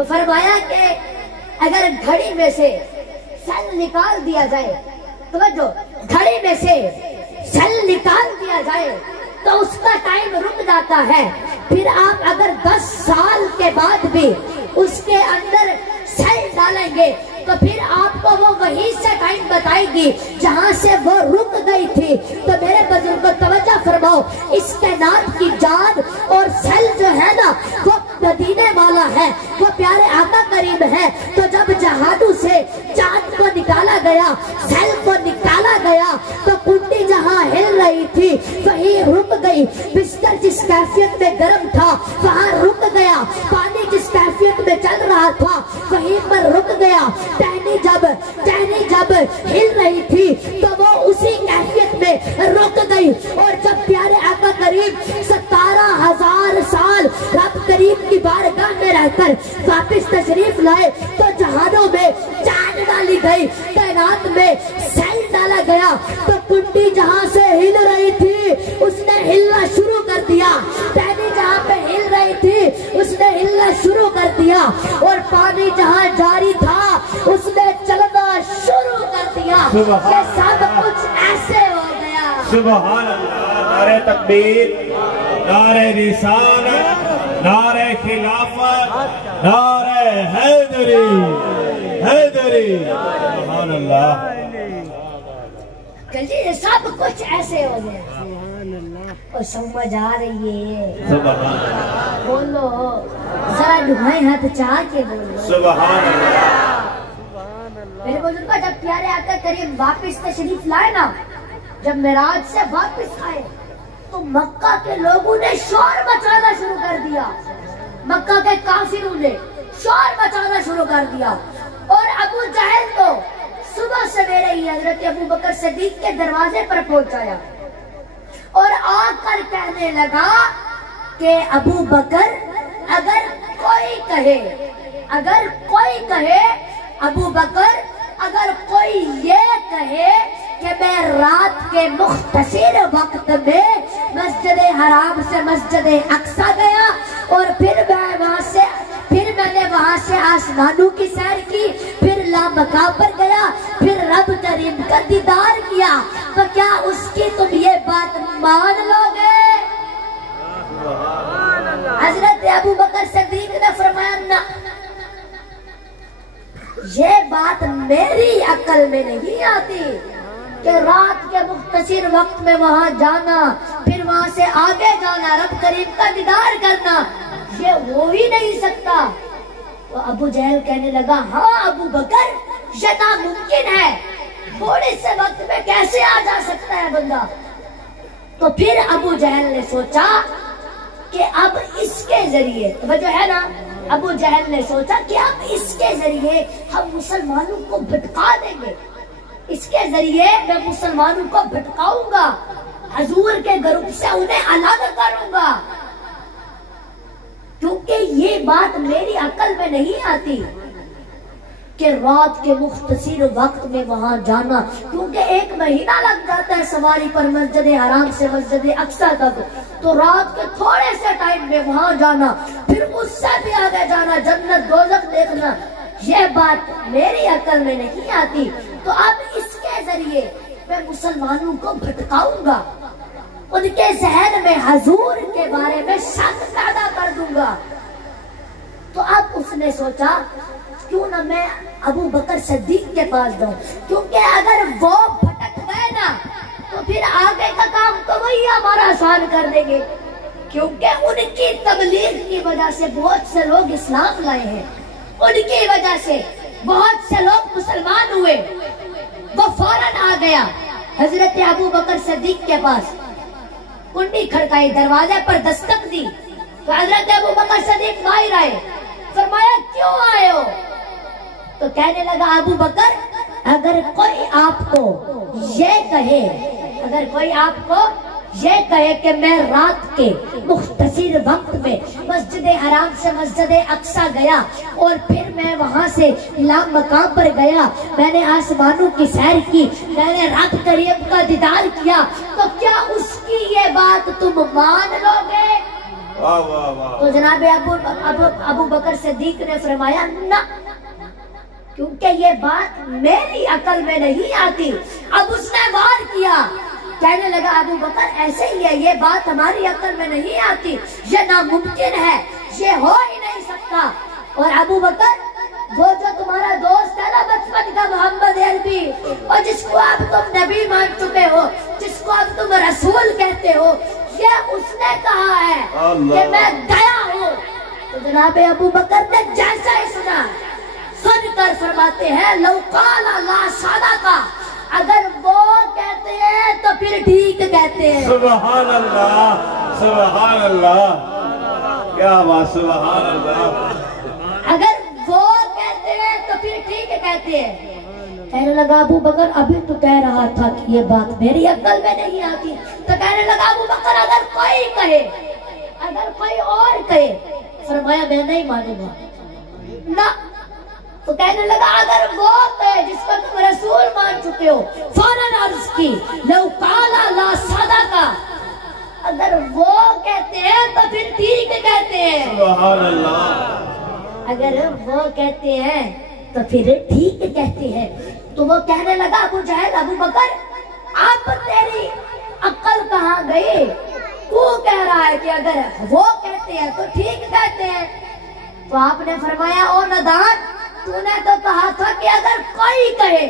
तो फरमाया कि अगर घड़ी में से सेल निकाल दिया जाए, तो जो घड़ी में से सेल निकाल दिया जाए तो उसका टाइम रुक जाता है। फिर आप अगर 10 साल के बाद भी उसके अंदर सेल डालेंगे तो फिर आपको वो वही से टाइम बताएगी जहां से वो रुक गई थी। तो मेरे बुजुर्गों तवज्जो फरमाओ, इस कायनात की जान और सेल जो है ना वो मदीने वाला है, वो प्यारे आका करीम है। तो जब जहादू से चांद को निकाला गया, सेल को निकाला गया, तो कुंडी जहां हिल रही थी वहीं रुक गई। बिस्तर जिस कैफियत में गर्म था वहां रुक गया। पानी जिस कैफियत में चल रहा था वहीं पर रुक गया। टहनी जब हिल रही थी तो वो उसी कैफियत में रुक गई। और जब प्यारे आका करीब 17,000 साल रब करीम की बारगाह में रहकर वापस तशरीफ लाए तो जहानों में चांद डाली गई, कायनात में सेल डाला गया। तो कुंडी जहां से हिल रही थी उसने हिलना शुरू कर दिया, टहनी जहां पे हिल रही थी उसने हिलना शुरू कर दिया, और पानी जहां जारी था उसने चलना शुरू कर दिया। ये सब कुछ ऐसे हो गया। सुभान अल्लाह। नारे तकबीर, नारे रिसालत, नारे खिलाफत, नारे हैदरी, हैदरी। सुभान अल्लाह। ये सब कुछ ऐसे हो गया। और समझ आ रही है? बोलो जरा दुहाई हाथ चाह के बोलो सुभान अल्लाह। मेरे बुजुर्ग जब प्यारे आका करीम वापस तशरीफ लाए ना, जब मेराज से वापस आए तो मक्का के लोगों ने शोर मचाना शुरू कर दिया। मक्का के काफिरों ने शोर मचाना शुरू कर दिया। और अबू जहल तो सुबह सवेरे ही हजरत अबू बकर सिद्दीक के दरवाजे पर पहुंचाया और आकर कहने लगा कि अबू बकर, अगर कोई कहे अबू बकर, अगर कोई ये कहे कि मैं रात के मुख्तसिर वक्त में मस्जिद हराम से मस्जिद अक्सा गया और फिर मैंने वहां से आसमानों की सैर की, फिर लामका पर गया, फिर रब करीम का दीदार किया, तो क्या उसकी तुम ये बात मान लोगे? हजरत अबू बकर सिद्दीक ने फरमाया ना, ये बात मेरी अकल में नहीं आती कि रात के मुख्तसिर वक्त में वहां जाना, फिर वहां से आगे जाना, रब करीम का दीदार करना, ये हो ही नहीं सकता। तो अबू जहल कहने लगा, हाँ अबू बकर, ये नामुमकिन है, थोड़े से वक्त में कैसे आ जा सकता है बंदा। तो फिर अबू जहल ने सोचा कि अब इसके जरिए, तो जो है ना, अबू जहल ने सोचा कि अब इसके जरिए हम मुसलमानों को भटका देंगे, इसके जरिए मैं मुसलमानों को भटकाऊंगा, हजूर के ग्रुप से उन्हें अलग करूंगा, क्योंकि ये बात मेरी अकल में नहीं आती कि रात के मुख्तसिर वक्त में वहां जाना, क्योंकि 1 महीना लग जाता है सवारी पर मस्जिद हराम से मस्जिद अक्सा तक। तो रात के थोड़े से टाइम में वहां जाना, फिर उससे भी आगे जाना, जन्नत दोज़ख देखना, यह बात मेरी अकल में नहीं आती। तो अब इसके जरिए मैं मुसलमानों को भटकाऊंगा, उनके जहन में हजूर के बारे में शक पैदा कर दूंगा। तो अब उसने सोचा क्यों ना मैं अबू बकर सिद्दीक के पास जाऊं, क्योंकि अगर वो भटक गए ना तो फिर आगे का काम तो वही हमारा आसान कर देंगे, क्योंकि उनकी तबलीग की वजह से बहुत से लोग इस्लाम लाए हैं, उनकी वजह से बहुत से लोग मुसलमान हुए। वो फौरन आ गया हजरत अबू बकर सिद्दीक के पास, कुंडी खड़काई, दरवाजे पर दस्तक दी, तो हजरत अबू बकर सिद्दीक बाहर आए। फरमाया क्यों आए हो? तो कहने लगा, अबू बकर, अगर कोई आपको ये कहे कि मैं रात के मुख्तसिर वक्त में मस्जिद हराम से मस्जिद अक्सा गया और फिर मैं वहां से लामकाम पर गया, मैंने आसमानों की सैर की, मैंने रब करीम का दीदार किया, तो क्या उसकी ये बात तुम मान लोगे? वाह वाह वाह। तो जनाब अबू बकर सिद्दीक ने फरमाया ना, क्योंकि ये बात मेरी अकल में नहीं आती। अब उसने वार किया, कहने लगा अबू बकर ऐसे ही है, ये बात हमारी अकल में नहीं आती, ये नामुमकिन है, ये हो ही नहीं सकता। और अबू बकर, वो जो तुम्हारा दोस्त है ना बचपन का मोहम्मद अरबी, और जिसको अब तुम नबी मान चुके हो, जिसको अब तुम रसूल कहते हो, ये उसने कहा है कि मैं गया हूँ। तो जनाब अबू बकर ने जैसा ही सुना, सुनकर फरमाते हैं लौकाला ला सादा का, अगर वो कहते हैं तो फिर ठीक कहते हैं। सुभान अल्लाह, सुभान अल्लाह, क्या बात, सुभान अल्लाह। अगर वो कहते हैं तो फिर ठीक कहते हैं। कहने लगा अबू बकर अभी तो कह रहा था कि ये बात मेरी अक्ल में नहीं आती। तो कहने लगा अबू बकर अगर कोई कहे, अगर कोई और कहे, फरमाया मैं नहीं मानूंगा ना। तो कहने लगा अगर वो कहे जिसको तुम रसूल मान चुके हो, फौरन अर्ज की लौकाला ला सादा का, अगर वो कहते हैं तो फिर ठीक कहते हैं। सुभान अल्लाह। अगर वो कहते हैं तो फिर ठीक कहते हैं। तो वो कहने लगा अबू जहल, अबू बकर अब तेरी अक्ल कहाँ गई? तू कह रहा है कि अगर वो कहते हैं तो ठीक कहते हैं। तो आपने फरमाया ओ नादान, तूने तो कहा था कि अगर कोई कहे,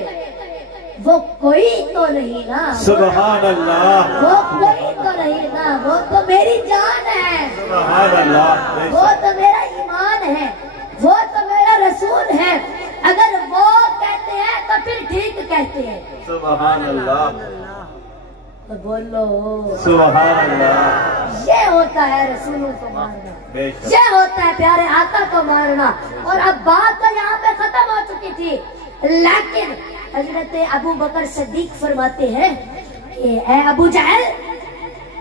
वो कोई तो नहीं ना। सुभान अल्लाह। वो कोई तो नहीं ना, वो तो मेरी जान है। सुभान अल्लाह। वो तो मेरा ईमान है, वो तो मेरा रसूल है। अगर वो कहते हैं तो फिर ठीक कहते हैं। सुभान अल्लाह। तो बोलो सुभान अल्लाह। ये होता है रसूलों को मारना, बेशक। ये होता है प्यारे आका को मारना। और अब बात तो यहाँ पे खत्म हो चुकी थी, लेकिन हजरत अबू बकर सिद्दीक फरमाते हैं कि ऐ अबू जहल,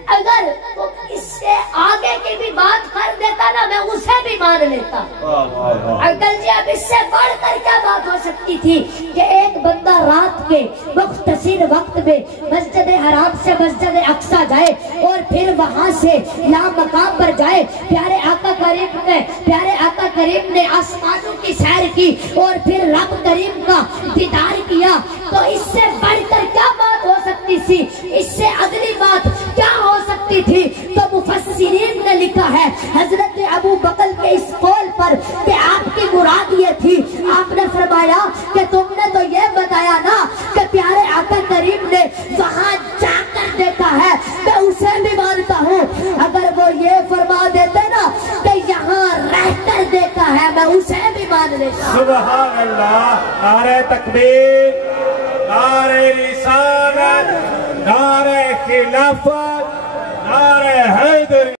अगर तुम इससे आगे की भी बात कर देता ना, मैं उसे भी मान लेता। अंकल जी अब इससे बढ़कर क्या बात हो सकती थी कि एक बंदा रात के मुख्तसिर वक्त में मस्जिद हराम से मस्जिद अक्सा जाए और फिर वहाँ से यहाँ मकाम पर जाए। प्यारे आका करीम ने आसमानों की सैर की और फिर रब करीम का दीदार किया। तो इससे बढ़कर क्या बात हो सकती थी? इससे अगली बात क्या हो सकती थी? तो मुफस्सिरीन ने लिखा है हजरत अबू बकर के इस कौल पर कि आपकी मुराद ये थी, आपने फरमाया कि तुमने तो ये बताया ना कि प्यारे आका करीम ने वहाँ जाकर देखा है, मैं उसे भी मानता हूँ। अगर वो ये फरमा देते ना कि यहाँ रहकर देखा है, मैं उसे भी मान लेता। सुभान अल्लाह। नारे तकबीर, नारे रिसालत, नारे खिलाफत, नारे हैदरी।